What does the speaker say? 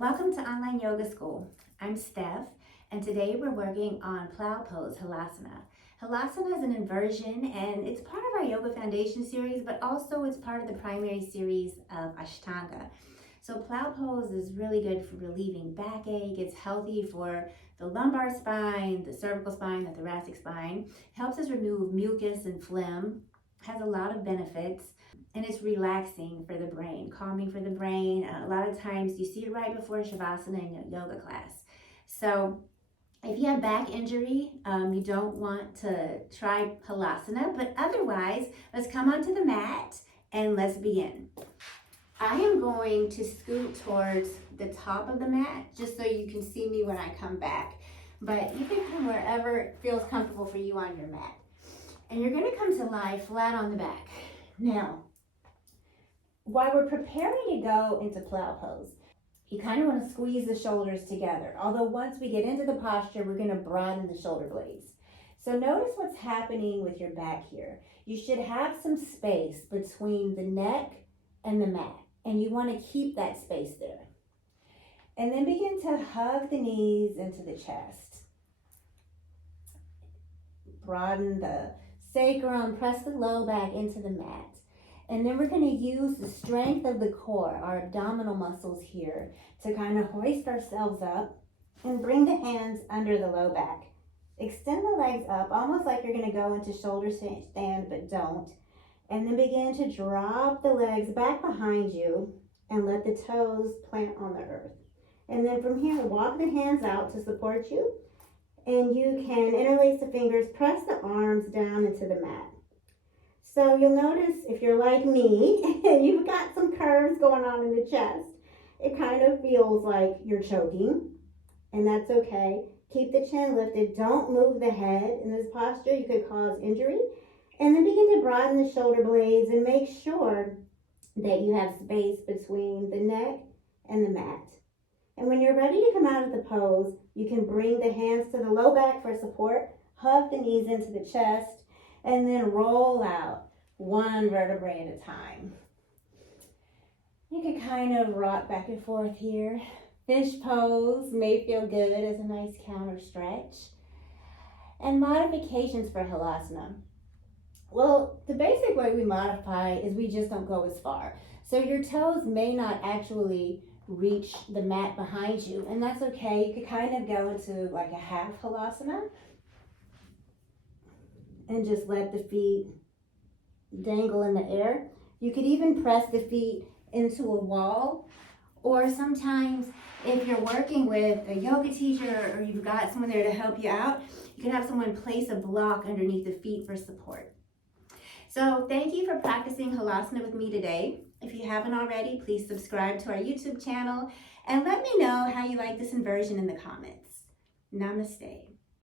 Welcome to Online Yoga School. I'm Steph, and today we're working on Plow Pose, Halasana. Halasana is an inversion, and it's part of our Yoga Foundation series, but also it's part of the primary series of Ashtanga. So Plow Pose is really good for relieving backache. It's healthy for the lumbar spine, the cervical spine, the thoracic spine. It helps us remove mucus and phlegm. Has a lot of benefits. And it's relaxing for the brain, calming for the brain. A lot of times you see it right before Shavasana in your yoga class. So if you have back injury, you don't want to try Halasana, but otherwise, let's come onto the mat and let's begin. I am going to scoot towards the top of the mat just so you can see me when I come back. But you can come wherever feels comfortable for you on your mat. And you're gonna come to lie flat on the back. Now, while we're preparing to go into Plow Pose, you kind of want to squeeze the shoulders together. Although once we get into the posture, we're going to broaden the shoulder blades. So notice what's happening with your back here. You should have some space between the neck and the mat, and you want to keep that space there. And then begin to hug the knees into the chest. Broaden the sacrum, press the low back into the mat. And then we're going to use the strength of the core, our abdominal muscles here, to kind of hoist ourselves up and bring the hands under the low back. Extend the legs up, almost like you're going to go into shoulder stand, but don't. And then begin to drop the legs back behind you and let the toes plant on the earth. And then from here, walk the hands out to support you. And you can interlace the fingers, press the arms down into the mat. So you'll notice if you're like me and you've got some curves going on in the chest, it kind of feels like you're choking, and that's okay. Keep the chin lifted. Don't move the head. In this posture, you could cause injury. And then begin to broaden the shoulder blades and make sure that you have space between the neck and the mat. And when you're ready to come out of the pose, you can bring the hands to the low back for support, hug the knees into the chest, and then roll out one vertebrae at a time. You can kind of rock back and forth here. Fish pose may feel good as a nice counter stretch. And modifications for Halasana. Well, the basic way we modify is we just don't go as far. So your toes may not actually reach the mat behind you, and that's okay. You could kind of go into like a half Halasana and just let the feet dangle in the air. You could even press the feet into a wall, or sometimes if you're working with a yoga teacher or you've got someone there to help you out, you can have someone place a block underneath the feet for support. So thank you for practicing Halasana with me today. If you haven't already, please subscribe to our YouTube channel and let me know how you like this inversion in the comments. Namaste.